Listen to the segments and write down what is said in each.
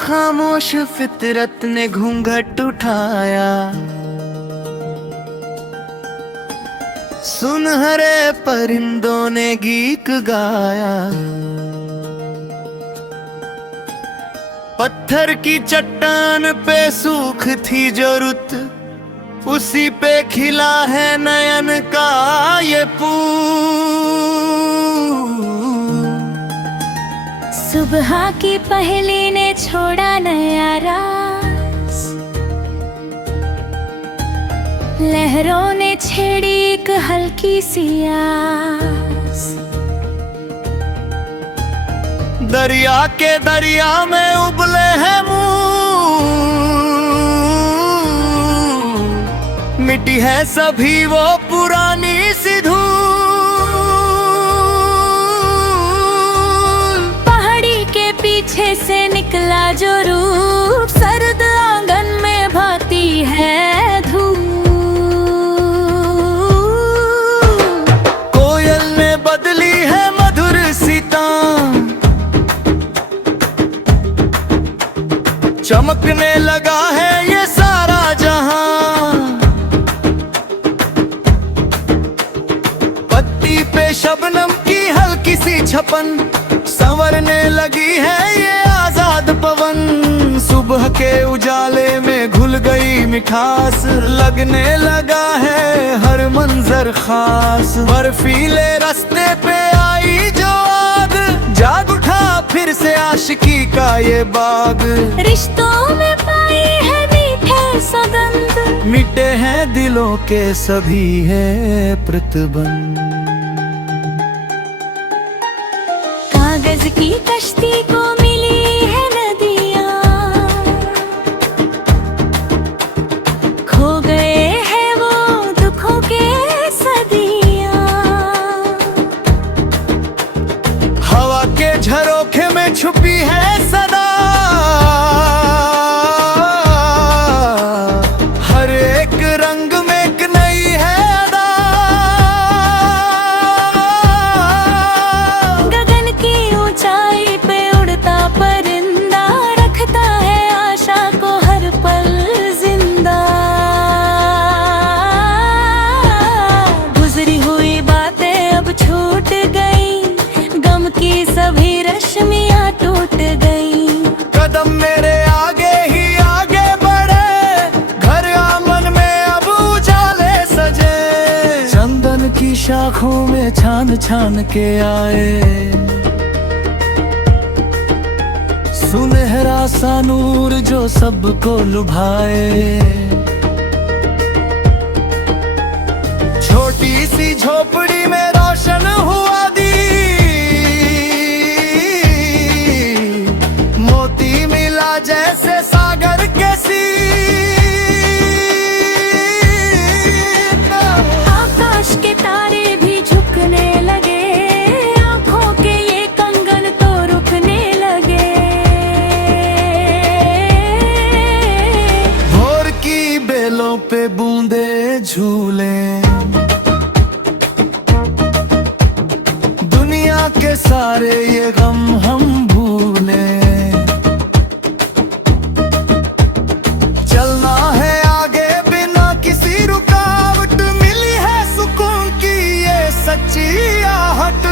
खामोश फितरत ने घूंघट उठाया, सुनहरे परिंदों ने गीत गाया। पत्थर की चट्टान पे सूख थी जो रुत, उसी पे खिला है नयन का ये फूल। सुबह की पहली ने छोड़ा नया रास, लहरों ने छेड़ी एक हल्की सी आस। दरिया के दरिया में उबले हैं मूल, मिटी है सभी वो पुरानी सी धूल। पहाड़ी के पीछे से निकला जो रूप, सर्द आंगन में भाती है धूप। कोयल ने बदली है मधुर सी तान, चमकने लगा है ये सारा जहां। पत्ती पे शबनम की हल्की सी छपन, संवरने लगी है ये आजाद पवन। सुबह के उजाले में घुल गई मिठास, लगने लगा है हर मंजर खास। बर्फीले रास्ते पे आई जो आग, जाग उठा फिर से आशिकी का ये बाग। रिश्तों में पाई है मीठे सुगंध, मिटे हैं दिलों के सभी है प्रतिबंध। कागज की कश्ती को मिली है नदियाँ, खो गए हैं वो दुखों के सदियाँ। हवा के झरोखे में छुपी है सदा, हर एक रंग में एक नई है अदा। गगन की ऊंचाई पे उड़ता परिंदा, रखता है आशा को हर पल जिंदा। गुजरी हुई बातें अब छूट गई, गम की सभी रश्मियां टूट गई। कदम मेरे आगे ही आगे बढ़े, घर आंगन में अब उजाले सजे। चंदन की शाखों में छान छान के आए, सुनहरा सा नूर जो सबको लुभाए। छोटी सी झोपड़ी में रोशन हुआ दी, मोती मिला जैसे सागर के सीन। आकाश के तारे भी झुकने लगे, आंखों के ये कंगन तो रुकने लगे। भोर की बेलों पे बूंदे झूले, दुनिया के सारे ये गम हम भूले। चलना है आगे बिना किसी रुकावट, मिली है सुकून की ये सच्ची आहट।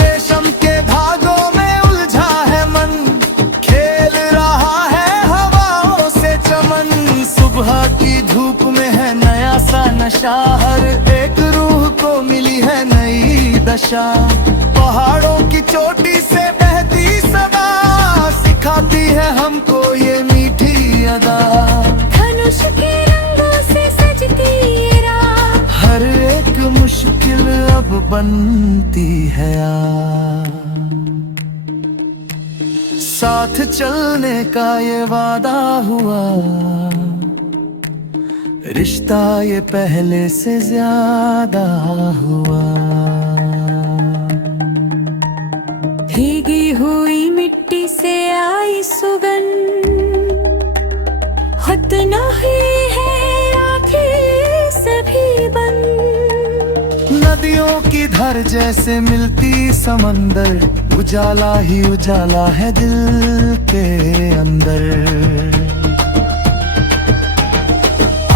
रेशम के धागों में उलझा है मन, खेल रहा है हवाओं से चमन। सुबह की धूप में है नया सा नशा, हर एक रूह को मिली है नई दशा। पहाड़ों की चोटी से बहती सदा, सिखाती है हमको ये मीठी अदा। धनुष के रंगों से सजती ये रात, हर एक मुश्किल अब बनती है यार। साथ चलने का ये वादा हुआ, रिश्ता ये पहले से ज्यादा हुआ। भीगी हुई मिट्टी से आई सुगंध, खुद नहीं है आंखें सभी बंद। नदी मोतियों की धार जैसे मिलती समंदर, उजाला ही उजाला है दिल के अंदर।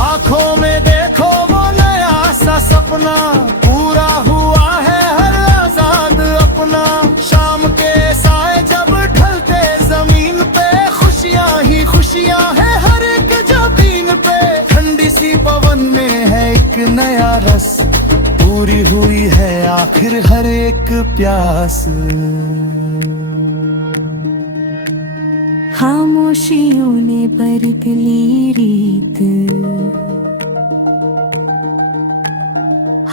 आंखों में देखो वो नया सा सपना, पूरा हुआ है हर आजाद अपना। शाम के साए जब ढलते जमीन पे, खुशियां ही खुशियां है हर एक जबीन पे। ठंडी सी पवन में है एक नया रस, पूरी हुई है आखिर हर एक प्यास। खामोशियों ने बरगली रीत,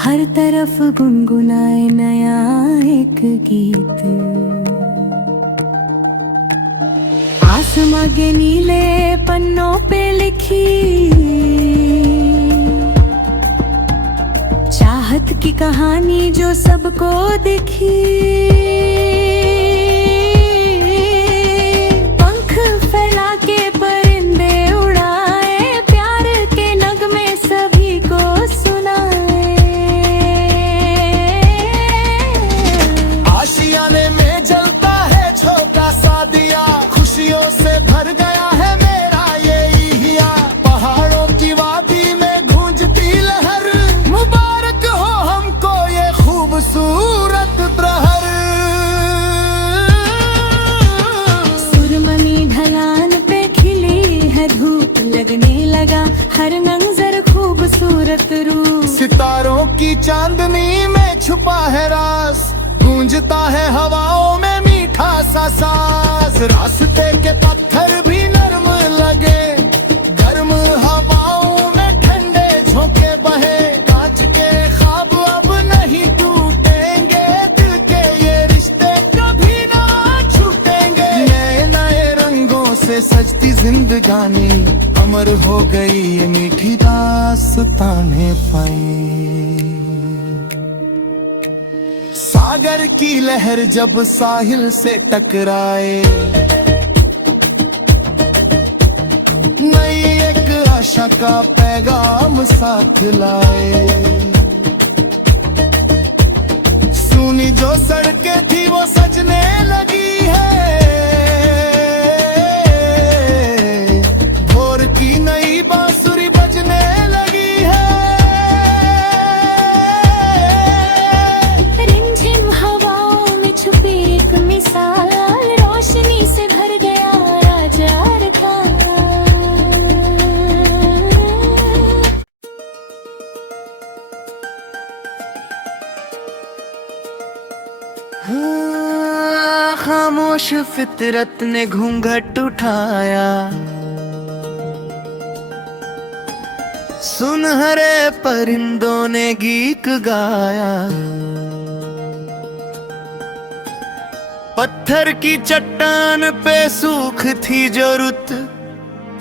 हर तरफ गुनगुनाए नया एक गीत। आसमां के नीले पन्नों पे लिखी चाहत की कहानी जो सबको दिखी। पंख फैला के परिंदे उड़ाए, प्यार के नगमे सभी को सुनाए। आशियाने में जलता है छोटा सा दिया, खुशियों से भर गया है मेरा ये हिया। पहाड़ों की वादी में गूंजती लहर, मुबारक हो हमको ये खूबसूरत प्रहर। सुरमनी ढलान पे खिली है धूप, लगने लगा हर मंजर खूबसूरत रूप। सितारों की चांदनी में छुपा है राज, गूंजता है हवाओं में मीठा सा साज। रास्ते के पत्थर भी नरम लगे, गर्म हवाओं में ठंडे झोंके बहे। कांच के ख्वाब अब नहीं टूटेंगे, दिल के ये रिश्ते कभी ना छूटेंगे। नए नए रंगों से सजती जिंदगानी, अमर हो गई ये मीठी दास्ताने पाई। सागर की लहर जब साहिल से टकराए, नई एक आशा का पैगाम साथ लाए। सुनी जो सड़कें थी वो सजने लगी है, भोर की नई बांसुरी बजने लगी है। रिमझिम हवाओं में छुपी एक मिसाल, रोशनी से भर गया राजार का। खामोश फितरत ने घूंघट उठाया, सुनहरे परिंदों ने गीत गाया। पत्थर की चट्टान पे सूख थी जो रुत,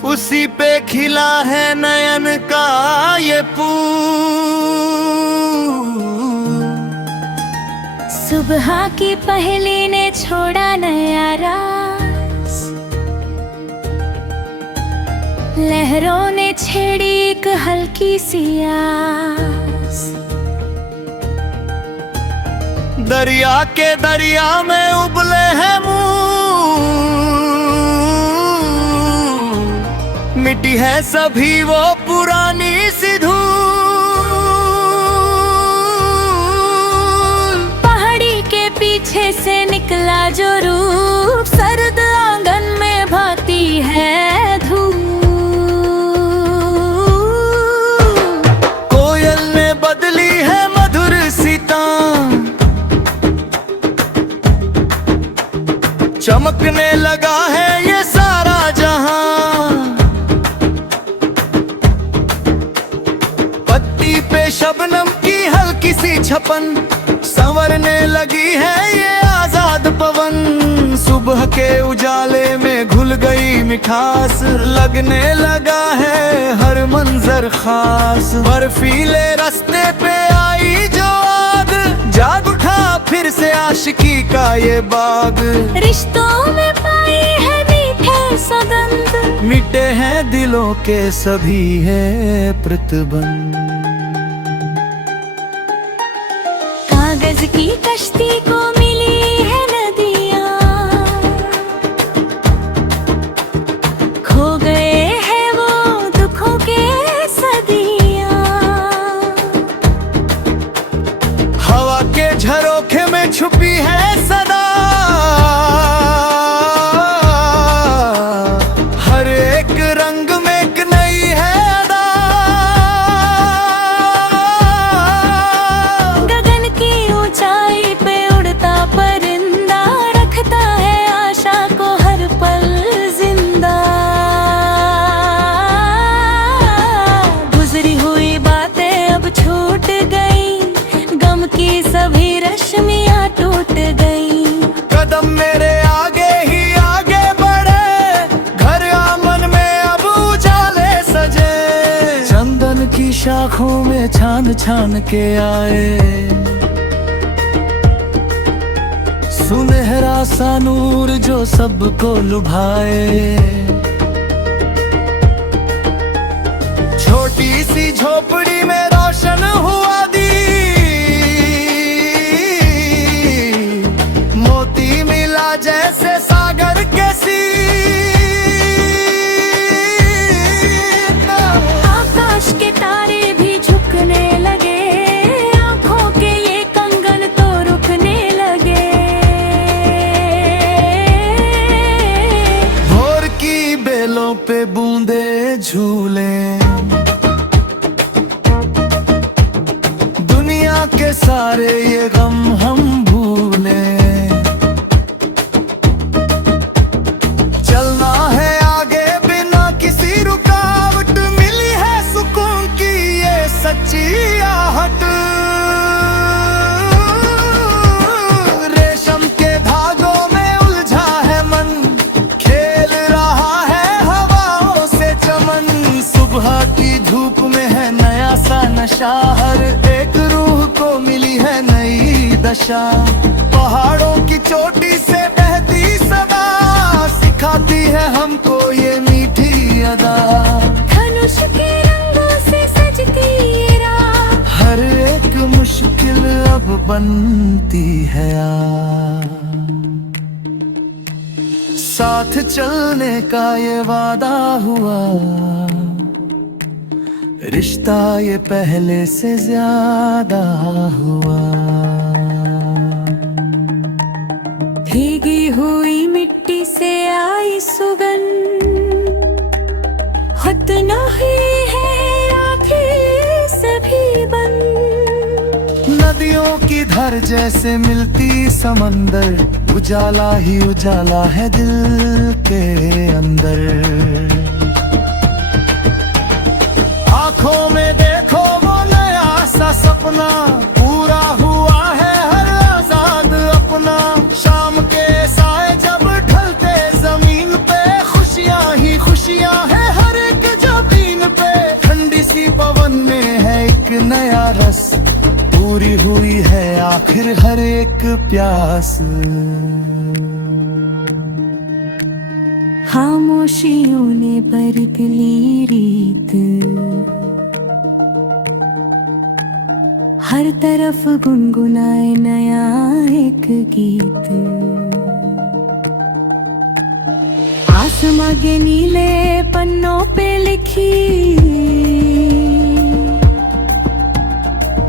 उसी पे खिला है नयन का ये फूल। सुबह की पहली ने छोड़ा नया राज, लहरों ने छेड़ी एक हल्की सी आस। दरिया के दरिया में उबले हैं मूल, मिटी है सभी वो पुरानी सी धूल। पहाड़ी के पीछे से निकला जो रूप, सर्द आंगन में भाती है धूप। कोयल ने बदली है मधुर सी तान, चमकने लगा है ये सारा जहां। पत्ती पे शबनम की हल्की सी छपन, संवरने लगी है ये आजाद पवन। सुबह के उजाले में घुल गई मिठास, लगने लगा है हर मंजर खास। बर्फीले रास्ते पे आई जो आग, जाग उठा फिर से आशिकी का ये बाग। रिश्तों में पाई है मीठे सगंध, मिटे हैं दिलों के सभी है प्रतिबंध। फैज की कश्ती को मिली है नदियाँ, खो गए हैं वो दुखों के सदियाँ। हवा के झरोखे में छुपी है सदा, हर एक रंग में एक नई है अदा। गगन की ऊंचाई पे उड़ता परिंदा रखता है आशा को हर पल जिंदा। गुजरी हुई बातें अब छूट गई, गम की सभी रश्मियां टूट गई। कदम मेरे आगे ही आगे बढ़े, घर आंगन में अब उजाले सजे। चंदन की शाखों में छान छान के आए, सुनहरा सा नूर जो सबको लुभाए। छोटी सी झोपड़ी में रोशन हुआ दी, मोती मिला जैसे सागर के सीन। आकाश के तारे भी झुकने लगे, आंखों के ये कंगन तो रुकने लगे। भोर की बेलों पे बूंदे झूले, दुनिया के सारे ये गम हम भूले। चलना है आगे बिना किसी रुकावट, मिली है सुकून की ये सच्ची आहट। रेशम के धागों में उलझा है मन, खेल रहा है हवाओं से चमन। सुबह की धूप में है नया सा नशा, हर एक रूह को मिली है नई दशा। पहाड़ों की चोटी से बहती सदा, सिखाती है हमको ये मीठी अदा। धनुष के रंगों से सजती ये राह, हर एक मुश्किल अब बनती है यार। साथ चलने का ये वादा हुआ, रिश्ता ये पहले से ज्यादा हुआ। भीगी हुई मिट्टी से आई सुगंध, खुद नहीं है आंखें सभी बंद। नदियों की धार जैसे मिलती समंदर, उजाला ही उजाला है दिल के अंदर। आंखों में देखो वो नया सा सपना, पूरा हुआ है हर आजाद अपना। शाम के साए जब ढलते जमीन पे, खुशियां ही खुशियां है हर एक जबीन पे। ठंडी सी पवन में है एक नया रस, पूरी हुई है आखिर हर एक प्यास। खामोशियों ने बरगली रीत, हर तरफ गुनगुनाए नया एक गीत। आसमां के नीले पन्नों पे लिखी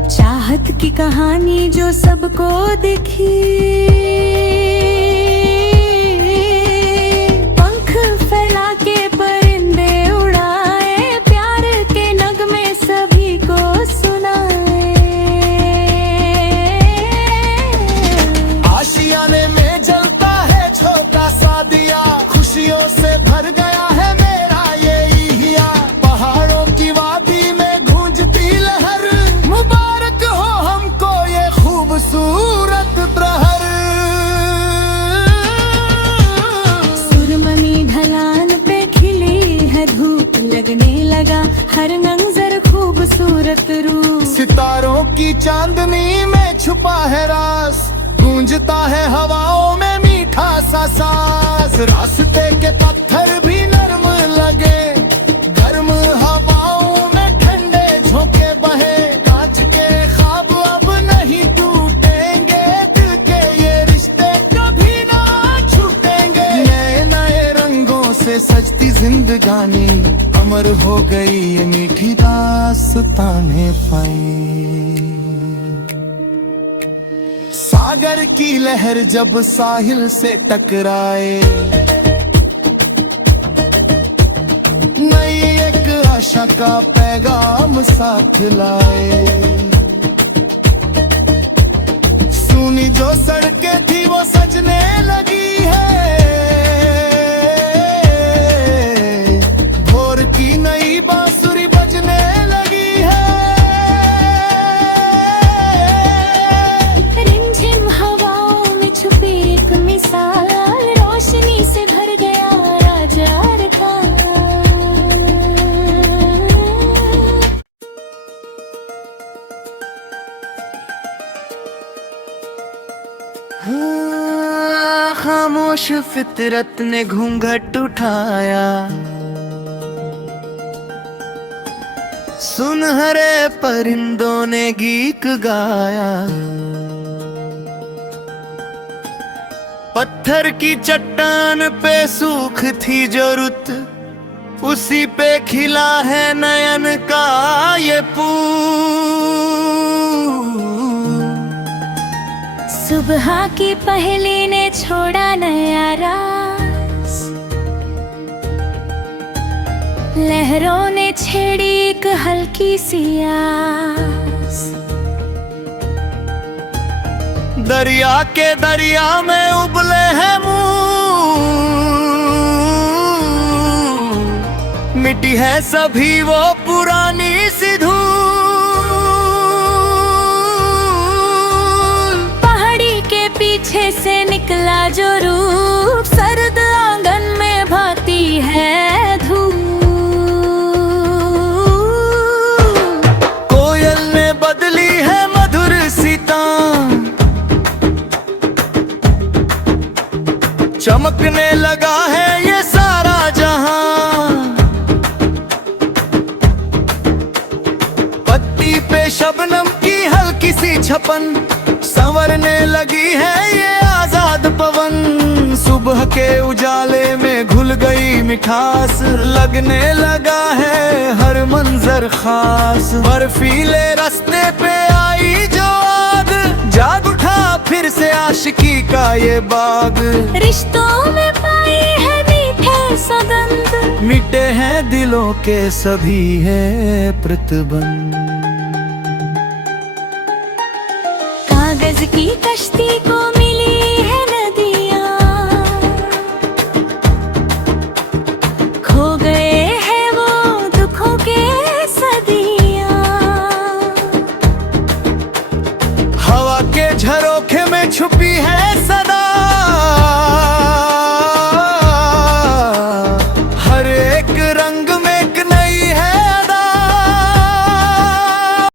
चाहत की कहानी जो सबको दिखी। पंख फैला के परिंदे उड़ाए, प्यार के नगमे सभी को सुनाए। आशियाने में जलता है छोटा सा दिया, खुशियों से भर गया है मेरा ये हिया। पहाड़ों की वादी में गूंजती लहर, मुबारक हो हमको ये खूबसूरत प्रहर। सुरमनी ढलान पे खिली है धूप, लगने लगा हर मंजर खूबसूरत रूप। सितारों की चांदनी में छुपा है राज, गूंजता है हवाओं में मीठा सा साज। रास्ते के पत्थर भी नरम लगे, गर्म हवाओं में ठंडे झोंके बहे। कांच के ख्वाब अब नहीं टूटेंगे। निशानी, अमर हो गई ये मीठी दास्ताने पाई। सागर की लहर जब साहिल से टकराए, नई एक आशा का पैगाम साथ लाए। सुनी जो सड़कें थी वो सजने लगी है, भोर की नई बांसुरी बजने लगी है। रिमझिम हवाओं में छुपी एक मिसाल, रोशनी से भर गया राजार का। हाँ, खामोश फितरत ने घूंघट उठाया, सुनहरे परिंदों ने गीत गाया। पत्थर की चट्टान पे सूख थी जो रुत, उसी पे खिला है नयन का ये फूल। सुबह की पहली ने छोड़ा नया रास, लहरों ने छेड़ी एक हल्की सी आस। दरिया के दरिया में उबले हैं मूल, मिटी है सभी वो पुरानी सी धूल। पीछे से निकला जो रूप, सर्द आंगन में भाती है धूप। कोयल ने बदली है मधुर सी तान, चमकने लगा है ये सारा जहां। पत्ती पे शबनम की हल्की सी छपन, संवरने लगी है ये आजाद पवन। सुबह के उजाले में घुल गई मिठास, लगने लगा है हर मंजर खास। बर्फीले रास्ते पे आई जो आग, जाग उठा फिर से आशिकी का ये बाग। रिश्तों में पाई है मीठे सुगंध, मिटे हैं दिलों के सभी है प्रतिबंध। कागज की कश्ती को मिली है नदियाँ, खो गए हैं वो दुखों के सदियाँ। हवा के झरोखे में छुपी है